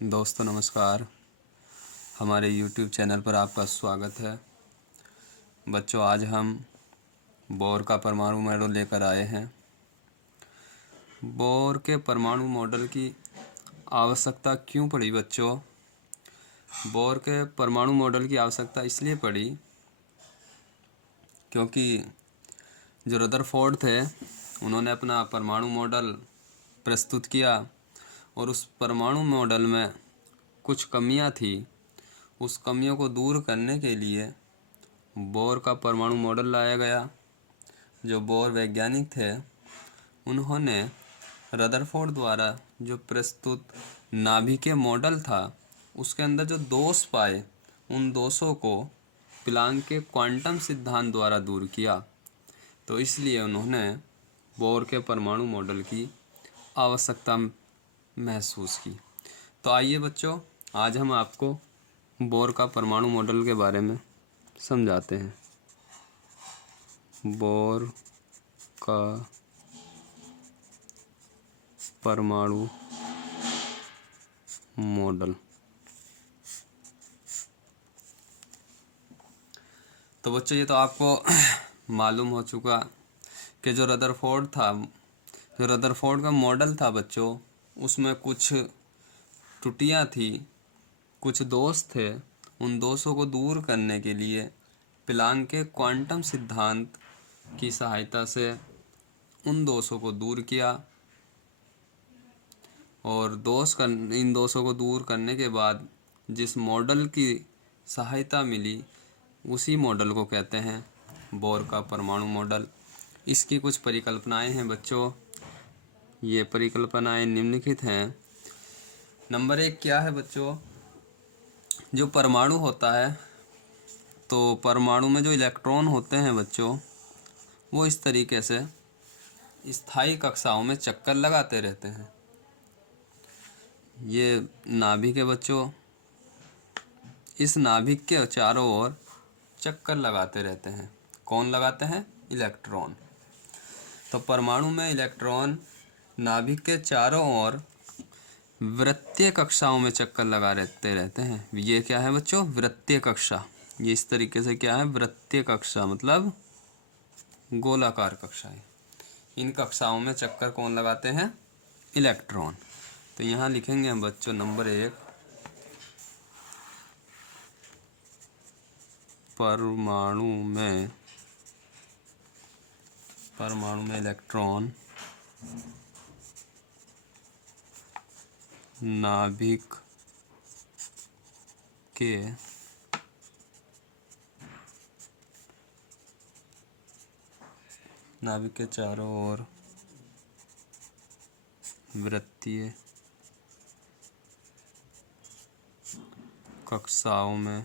दोस्तों नमस्कार। हमारे YouTube चैनल पर आपका स्वागत है। बच्चों, आज हम बोर का परमाणु मॉडल लेकर आए हैं। बोर के परमाणु मॉडल की आवश्यकता क्यों पड़ी बच्चों? बोर के परमाणु मॉडल की आवश्यकता इसलिए पड़ी क्योंकि जो रदरफोर्ड थे उन्होंने अपना परमाणु मॉडल प्रस्तुत किया और उस परमाणु मॉडल में कुछ कमियां थी। उस कमियों को दूर करने के लिए बोर का परमाणु मॉडल लाया गया। जो बोर वैज्ञानिक थे उन्होंने रदरफोर्ड द्वारा जो प्रस्तुत नाभिकीय मॉडल था उसके अंदर जो दोष पाए, उन दोषों को प्लांक के क्वांटम सिद्धांत द्वारा दूर किया। तो इसलिए उन्होंने बोर के परमाणु मॉडल की आवश्यकता महसूस की। तो आइए बच्चों, आज हम आपको बोर का परमाणु मॉडल के बारे में समझाते हैं। बोर का परमाणु मॉडल। तो बच्चों, ये तो आपको मालूम हो चुका कि जो रदरफोर्ड का मॉडल था बच्चों, उसमें कुछ त्रुटियां थी, कुछ दोष थे। उन दोषों को दूर करने के लिए प्लांक के क्वांटम सिद्धांत की सहायता से उन दोषों को दूर किया और इन दोषों को दूर करने के बाद जिस मॉडल की सहायता मिली उसी मॉडल को कहते हैं बोर का परमाणु मॉडल। इसकी कुछ परिकल्पनाएं हैं बच्चों। ये परिकल्पनाएं निम्नलिखित हैं। नंबर 1 क्या है बच्चों? जो परमाणु होता है, तो परमाणु में जो इलेक्ट्रॉन होते हैं बच्चों, वो इस तरीके से स्थायी कक्षाओं में चक्कर लगाते रहते हैं। ये नाभिक है बच्चों, इस नाभिक के चारों ओर चक्कर लगाते रहते हैं। कौन लगाते हैं? इलेक्ट्रॉन। तो परमाणु में इलेक्ट्रॉन नाभिक के चारों ओर वृत्तीय कक्षाओं में चक्कर लगाते रहते हैं। ये क्या है बच्चों? वृत्तीय कक्षा। ये इस तरीके से क्या है? वृत्तीय कक्षा मतलब गोलाकार कक्षाएं। इन कक्षाओं में चक्कर कौन लगाते हैं? इलेक्ट्रॉन। तो यहाँ लिखेंगे हम बच्चों नंबर 1, परमाणु में इलेक्ट्रॉन नाभिक के चारों ओर वृत्तीय कक्षाओं में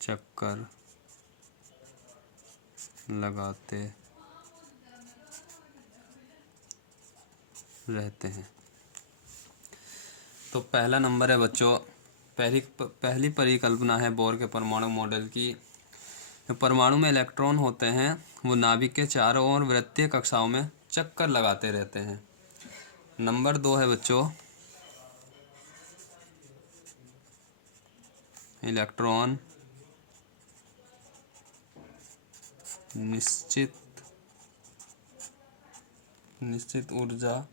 चक्कर लगाते रहते हैं। तो पहला नंबर है बच्चों, पहली परिकल्पना है बोर के परमाणु मॉडल की। परमाणु में इलेक्ट्रॉन होते हैं, वो नाभिक के चारों ओर वृत्तीय कक्षाओं में चक्कर लगाते रहते हैं। नंबर 2 है बच्चों, इलेक्ट्रॉन निश्चित ऊर्जा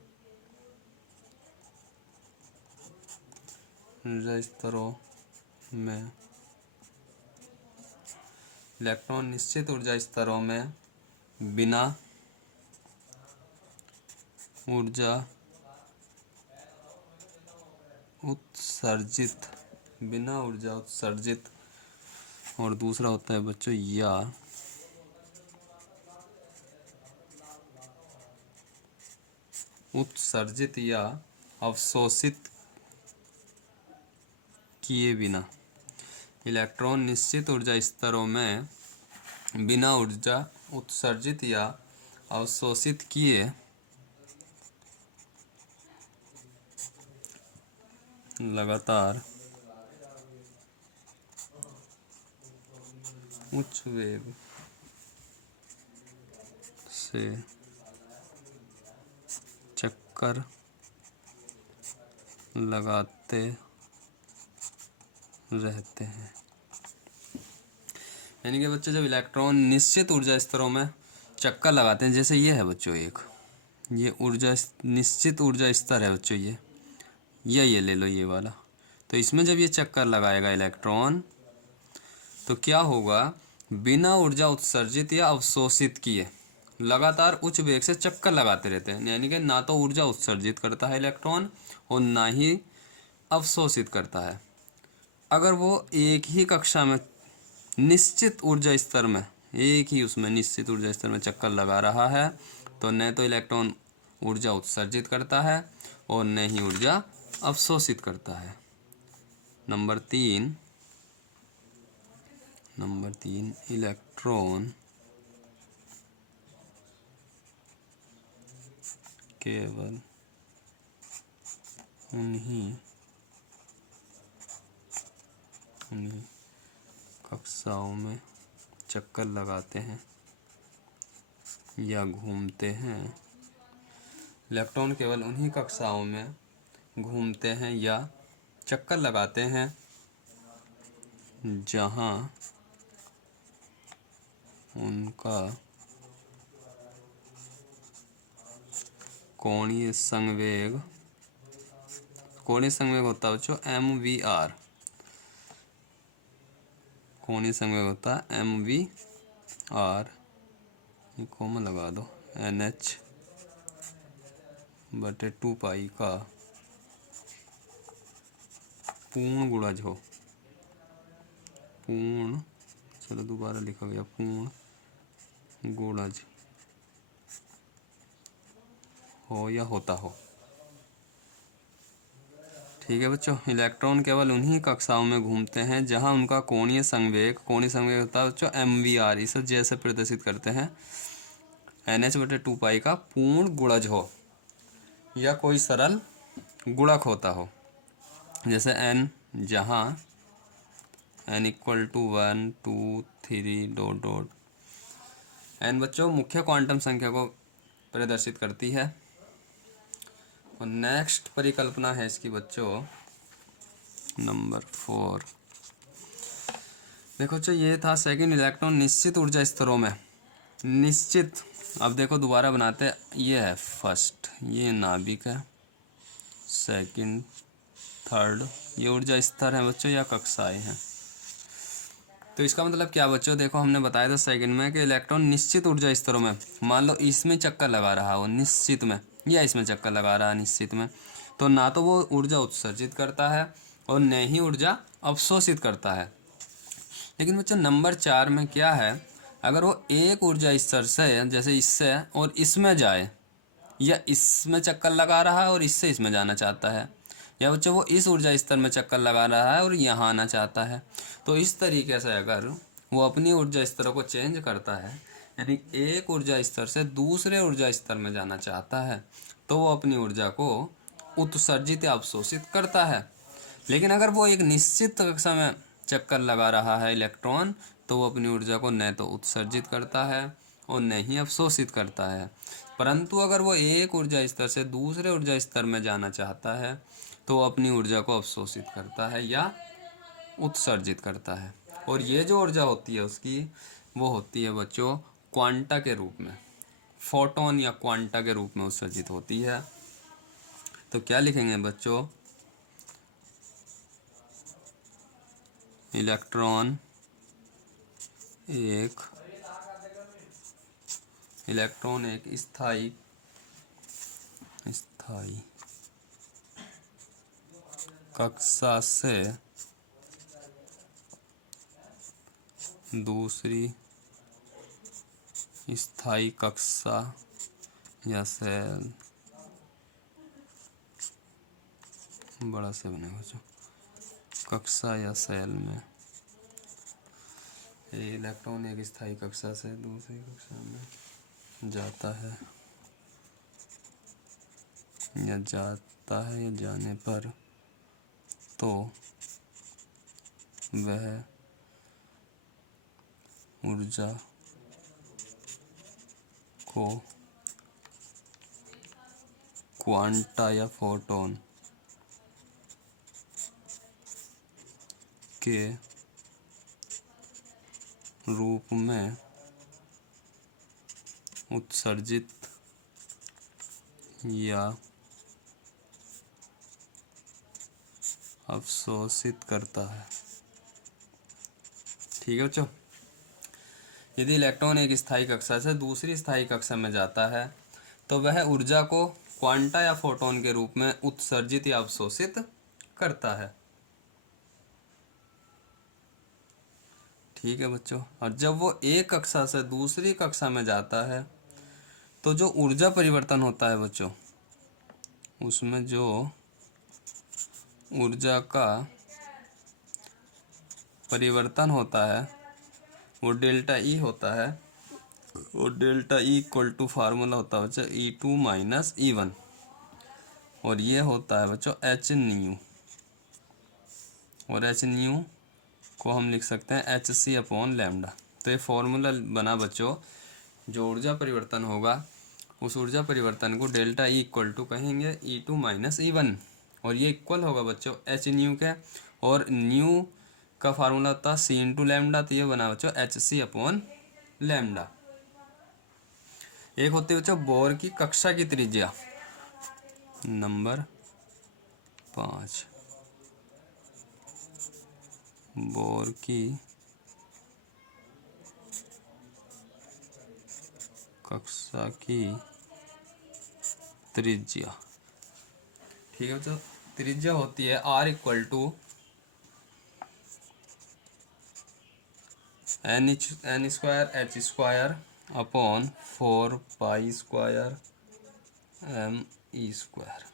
स्तरों में इलेक्ट्रॉन निश्चित ऊर्जा स्तरों में बिना ऊर्जा उत्सर्जित और दूसरा होता है बच्चों या उत्सर्जित या अवशोषित किए बिना। इलेक्ट्रॉन निश्चित ऊर्जा स्तरों में बिना ऊर्जा उत्सर्जित या अवशोषित किए लगातार उच्च वेग से चक्कर लगाते रहते हैं। यानी कि बच्चों जब इलेक्ट्रॉन निश्चित ऊर्जा स्तरों में चक्कर लगाते हैं, जैसे ये है बच्चों एक, ये ऊर्जा निश्चित ऊर्जा स्तर है बच्चों, ये ले लो ये वाला। तो इसमें जब ये चक्कर लगाएगा इलेक्ट्रॉन तो क्या होगा, बिना ऊर्जा उत्सर्जित या अवशोषित किए लगातार उच्च वेग से चक्कर लगाते रहते हैं। यानी कि ना तो ऊर्जा उत्सर्जित करता है इलेक्ट्रॉन और ना ही अवशोषित करता है। अगर वो एक ही कक्षा में निश्चित ऊर्जा स्तर में, एक ही उसमें निश्चित ऊर्जा स्तर में चक्कर लगा रहा है तो न तो इलेक्ट्रॉन ऊर्जा उत्सर्जित करता है और न ही ऊर्जा अवशोषित करता है। नंबर तीन इलेक्ट्रॉन केवल उन्हीं कक्षाओं में चक्कर लगाते हैं या घूमते हैं। इलेक्ट्रॉन केवल उन्हीं कक्षाओं में घूमते हैं या चक्कर लगाते हैं जहां उनका कोणीय संवेग होता है बच्चों MVR। कोणीय संवेग होता है MVR, ये कॉमा लगा दो, NH/2 का पूर्ण गुणज हो। चलो दोबारा लिखा गया, पूर्ण गुणज हो या होता हो। ठीक है बच्चों, इलेक्ट्रॉन केवल उन्हीं कक्षाओं में घूमते हैं जहां उनका कोणीय संवेग होता है बच्चों MVR, इसे जैसे प्रदर्शित करते हैं NH/2 का पूर्ण गुणज हो या कोई सरल गुणक होता हो। जैसे n, जहां n = 1 2 3 ... n बच्चों मुख्य क्वांटम संख्या को प्रदर्शित करती है। और नेक्स्ट परिकल्पना है इसकी बच्चों नंबर 4। देखो बच्चों ये था सेकंड, इलेक्ट्रॉन निश्चित ऊर्जा स्तरों में निश्चित। अब देखो दोबारा बनाते हैं, ये है फर्स्ट, ये नाभिक है, सेकंड, थर्ड, ये ऊर्जा स्तर है बच्चों या कक्षाएं हैं। तो इसका मतलब क्या बच्चों, देखो हमने बताया था सेकंड में कि इलेक्ट्रॉन निश्चित ऊर्जा स्तरों में, मान लो इसमें चक्कर लगा रहा हो निश्चित में, या इसमें चक्कर लगा रहा है निश्चित में, तो ना तो वो ऊर्जा उत्सर्जित करता है और न ही ऊर्जा अवशोषित करता है। लेकिन बच्चों नंबर 4 में क्या है, अगर वो एक ऊर्जा स्तर से, जैसे इससे और इसमें जाए, या इसमें चक्कर लगा रहा है और इससे इसमें जाना चाहता है, या बच्चों वो इस ऊर्जा स्तर में चक्कर लगा रहा है और यहाँ आना चाहता है, तो इस तरीके से अगर वो अपनी ऊर्जा स्तरों को चेंज करता है, यानी एक ऊर्जा स्तर से दूसरे ऊर्जा स्तर में जाना चाहता है, तो वो अपनी ऊर्जा को उत्सर्जित या अवशोषित करता है। लेकिन अगर वो एक निश्चित कक्षा में चक्कर लगा रहा है इलेक्ट्रॉन, तो वो अपनी ऊर्जा को न तो उत्सर्जित करता है और न ही अवशोषित करता है। परंतु अगर वो एक ऊर्जा स्तर से दूसरे ऊर्जा स्तर में जाना चाहता है तो वो अपनी ऊर्जा को अवशोषित करता है या उत्सर्जित करता है। और ये जो ऊर्जा होती है उसकी, वो होती है बच्चों क्वांटा के रूप में, फोटोन या क्वांटा के रूप में उत्सर्जित होती है। तो क्या लिखेंगे बच्चों, इलेक्ट्रॉन एक स्थायी कक्षा से दूसरी स्थायी कक्षा या सेल, बड़ा से बनेगा जो कक्षा या सेल में, इलेक्ट्रॉन एक स्थायी कक्षा से दूसरी कक्षा में जाता है या जाने पर, तो वह ऊर्जा को क्वांटा या फोटोन के रूप में उत्सर्जित या अवशोषित करता है। ठीक है बच्चों, यदि इलेक्ट्रॉन एक स्थायी कक्षा से दूसरी स्थायी कक्षा में जाता है तो वह ऊर्जा को क्वांटा या फोटोन के रूप में उत्सर्जित या अवशोषित करता है। ठीक है बच्चों, और जब वो एक कक्षा से दूसरी कक्षा में जाता है तो जो ऊर्जा परिवर्तन होता है बच्चों, उसमें जो ऊर्जा का परिवर्तन होता है वो डेल्टा ई होता है, और delta E equal to formula होता है बच्चों E2 माइनस E1, और ये होता है बच्चों एच न्यू, और एच न्यू को हम लिख सकते हैं HC अपॉन लैम्डा। तो ये फॉर्मूला बना बच्चों, जो ऊर्जा परिवर्तन होगा उस ऊर्जा परिवर्तन को डेल्टा ई इक्वल टू कहेंगे E2 माइनस E1, और ये इक्वल होगा बच्चों एच न्यू के, और न्यू का फार्मूला होता है C इंटू लैम्डा, तो ये बना बच्चों HC अपॉन लैम्डा। एक होती है बच्चों बोर की कक्षा की त्रिज्या, नंबर 5, बोर की कक्षा की त्रिज्या। ठीक है बच्चों, त्रिज्या होती है R equal to n square h square upon 4 pi square m e square,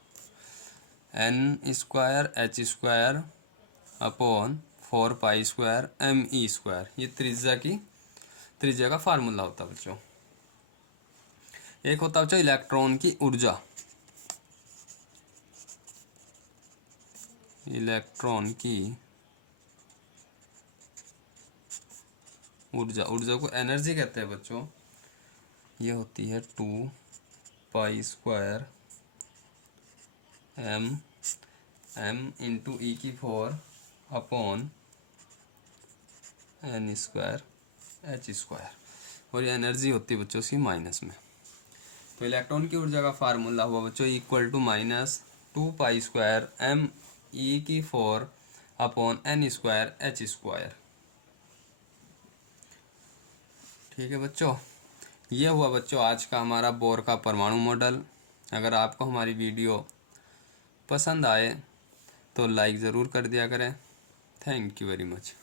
n square h square upon 4 pi square m e square, ये त्रिज्या का फार्मूला होता है बच्चों। एक होता है बच्चों इलेक्ट्रॉन की ऊर्जा, इलेक्ट्रॉन की ऊर्जा को एनर्जी कहते हैं बच्चों, ये होती है 2 pi square m into e की 4 upon n square h square, और ये एनर्जी होती है बच्चों उसकी माइनस में। तो इलेक्ट्रॉन की ऊर्जा का फार्मूला हुआ बच्चों equal to minus 2 pi square m e की 4 upon n square h square. ठीक है बच्चों, ये हुआ बच्चों आज का हमारा बोर का परमाणु मॉडल। अगर आपको हमारी वीडियो पसंद आए तो लाइक ज़रूर कर दिया करें। Thank you very much.